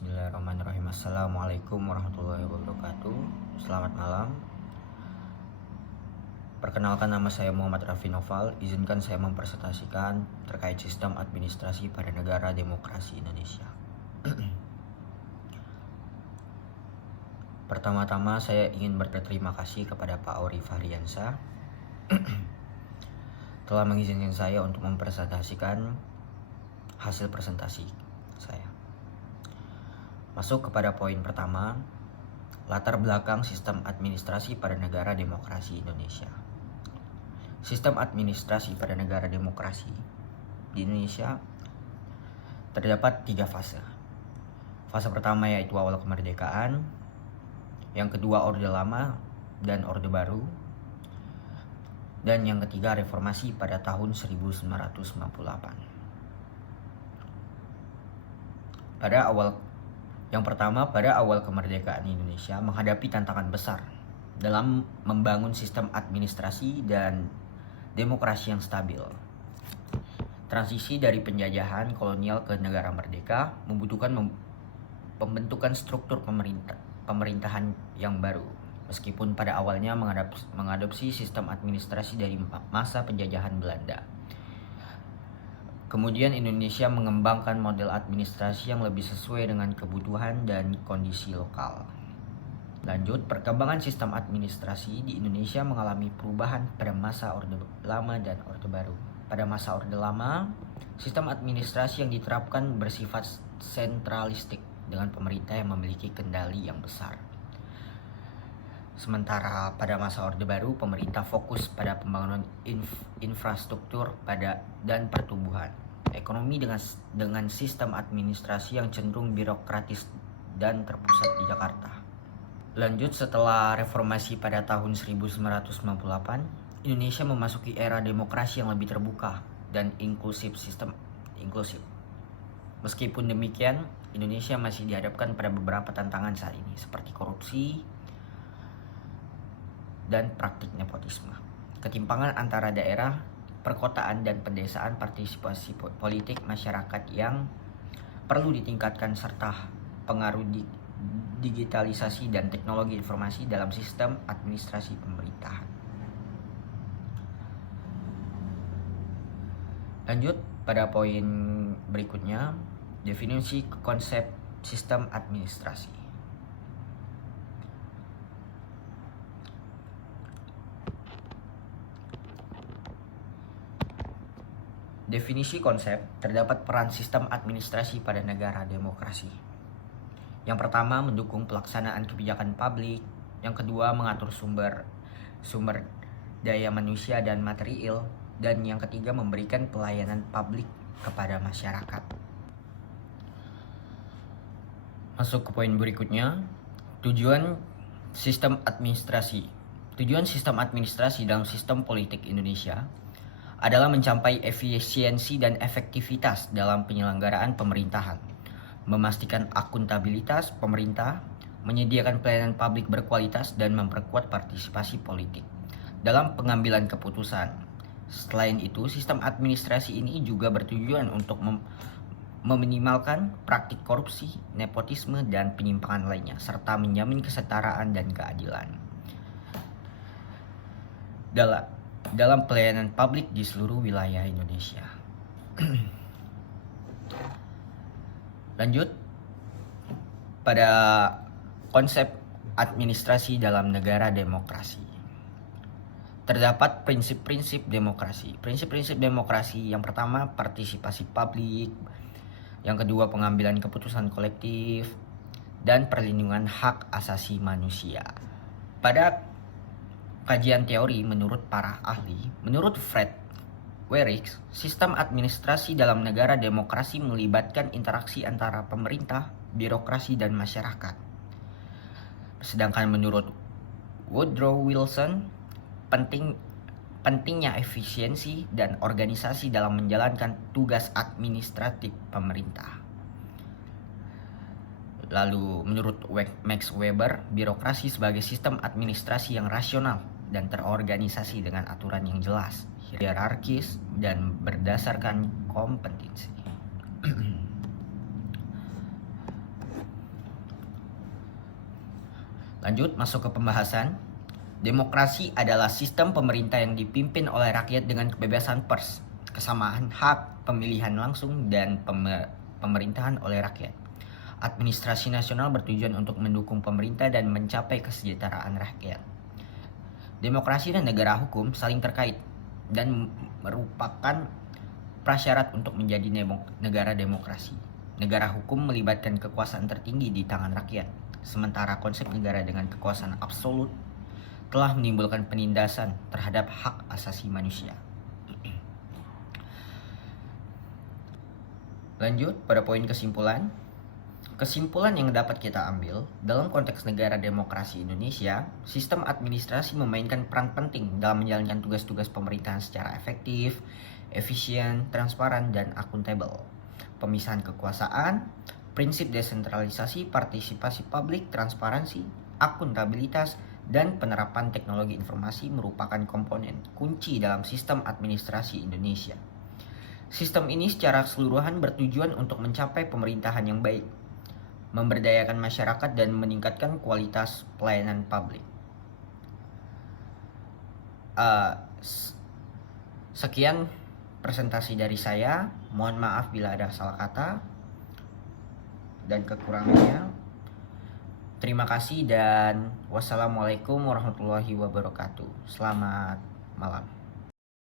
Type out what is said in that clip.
Bismillahirrahmanirrahim. Assalamualaikum warahmatullahi wabarakatuh. Selamat malam. Perkenalkan, nama saya Muhammad Raffi Noval. Izinkan saya mempresentasikan terkait sistem administrasi pada negara demokrasi Indonesia. Pertama-tama saya ingin berterima kasih kepada Pak Auri Fahriansyah telah mengizinkan saya untuk mempresentasikan hasil presentasi saya. Masuk kepada poin pertama, latar belakang sistem administrasi pada negara demokrasi Indonesia. Sistem administrasi pada negara demokrasi di Indonesia terdapat 3 fase. Fase pertama yaitu awal kemerdekaan, yang kedua Orde Lama dan Orde Baru, dan yang ketiga reformasi pada tahun 1998. Yang pertama, pada awal kemerdekaan Indonesia menghadapi tantangan besar dalam membangun sistem administrasi dan demokrasi yang stabil. Transisi dari penjajahan kolonial ke negara merdeka membutuhkan pembentukan struktur pemerintahan yang baru. Meskipun pada awalnya mengadopsi sistem administrasi dari masa penjajahan Belanda. Kemudian Indonesia mengembangkan model administrasi yang lebih sesuai dengan kebutuhan dan kondisi lokal. Lanjut, perkembangan sistem administrasi di Indonesia mengalami perubahan pada masa Orde Lama dan Orde Baru. Pada masa Orde Lama, sistem administrasi yang diterapkan bersifat sentralistik dengan pemerintah yang memiliki kendali yang besar. Sementara pada masa Orde Baru, pemerintah fokus pada pembangunan infrastruktur dan pertumbuhan ekonomi dengan sistem administrasi yang cenderung birokratis dan terpusat di Jakarta. Lanjut, setelah reformasi pada tahun 1998, Indonesia memasuki era demokrasi yang lebih terbuka dan sistem inklusif. Meskipun demikian, Indonesia masih dihadapkan pada beberapa tantangan saat ini, seperti korupsi dan praktik nepotisme, ketimpangan antara daerah, perkotaan dan pedesaan, partisipasi politik masyarakat yang perlu ditingkatkan, serta pengaruh digitalisasi dan teknologi informasi dalam sistem administrasi pemerintahan. Lanjut pada poin berikutnya, definisi konsep sistem administrasi. Definisi konsep, terdapat peran sistem administrasi pada negara demokrasi. Yang pertama, mendukung pelaksanaan kebijakan publik. Yang kedua, mengatur sumber daya manusia dan material. Dan yang ketiga, memberikan pelayanan publik kepada masyarakat. Masuk ke poin berikutnya, tujuan sistem administrasi. Tujuan sistem administrasi dalam sistem politik Indonesia adalah mencapai efisiensi dan efektivitas dalam penyelenggaraan pemerintahan, memastikan akuntabilitas pemerintah, menyediakan pelayanan publik berkualitas, dan memperkuat partisipasi politik dalam pengambilan keputusan. Selain itu, sistem administrasi ini juga bertujuan untuk meminimalkan praktik korupsi, nepotisme, dan penyimpangan lainnya, serta menjamin kesetaraan dan keadilan dalam pelayanan publik di seluruh wilayah Indonesia. Lanjut pada konsep administrasi dalam negara demokrasi. Terdapat prinsip-prinsip demokrasi. Prinsip-prinsip demokrasi yang pertama, partisipasi publik. Yang kedua, pengambilan keputusan kolektif dan perlindungan hak asasi manusia. Pada kajian teori menurut para ahli, menurut Fred Weyrich, sistem administrasi dalam negara demokrasi melibatkan interaksi antara pemerintah, birokrasi, dan masyarakat. Sedangkan menurut Woodrow Wilson, pentingnya efisiensi dan organisasi dalam menjalankan tugas administratif pemerintah. Lalu menurut Max Weber, birokrasi sebagai sistem administrasi yang rasional dan terorganisasi dengan aturan yang jelas, hierarkis, dan berdasarkan kompetensi. Lanjut masuk ke pembahasan. Demokrasi adalah sistem pemerintah yang dipimpin oleh rakyat dengan kebebasan pers, kesamaan hak, pemilihan langsung, dan pemerintahan oleh rakyat. Administrasi nasional bertujuan untuk mendukung pemerintah dan mencapai kesejahteraan rakyat. Demokrasi dan negara hukum saling terkait dan merupakan prasyarat untuk menjadi negara demokrasi. Negara hukum melibatkan kekuasaan tertinggi di tangan rakyat, sementara konsep negara dengan kekuasaan absolut telah menimbulkan penindasan terhadap hak asasi manusia. Lanjut pada poin kesimpulan. Kesimpulan yang dapat kita ambil, dalam konteks negara demokrasi Indonesia, sistem administrasi memainkan peran penting dalam menjalankan tugas-tugas pemerintahan secara efektif, efisien, transparan, dan akuntabel. Pemisahan kekuasaan, prinsip desentralisasi, partisipasi publik, transparansi, akuntabilitas, dan penerapan teknologi informasi merupakan komponen kunci dalam sistem administrasi Indonesia. Sistem ini secara keseluruhan bertujuan untuk mencapai pemerintahan yang baik, memberdayakan masyarakat, dan meningkatkan kualitas pelayanan publik. Sekian presentasi dari saya. Mohon maaf bila ada salah kata dan kekurangannya. Terima kasih dan wassalamualaikum warahmatullahi wabarakatuh. Selamat malam.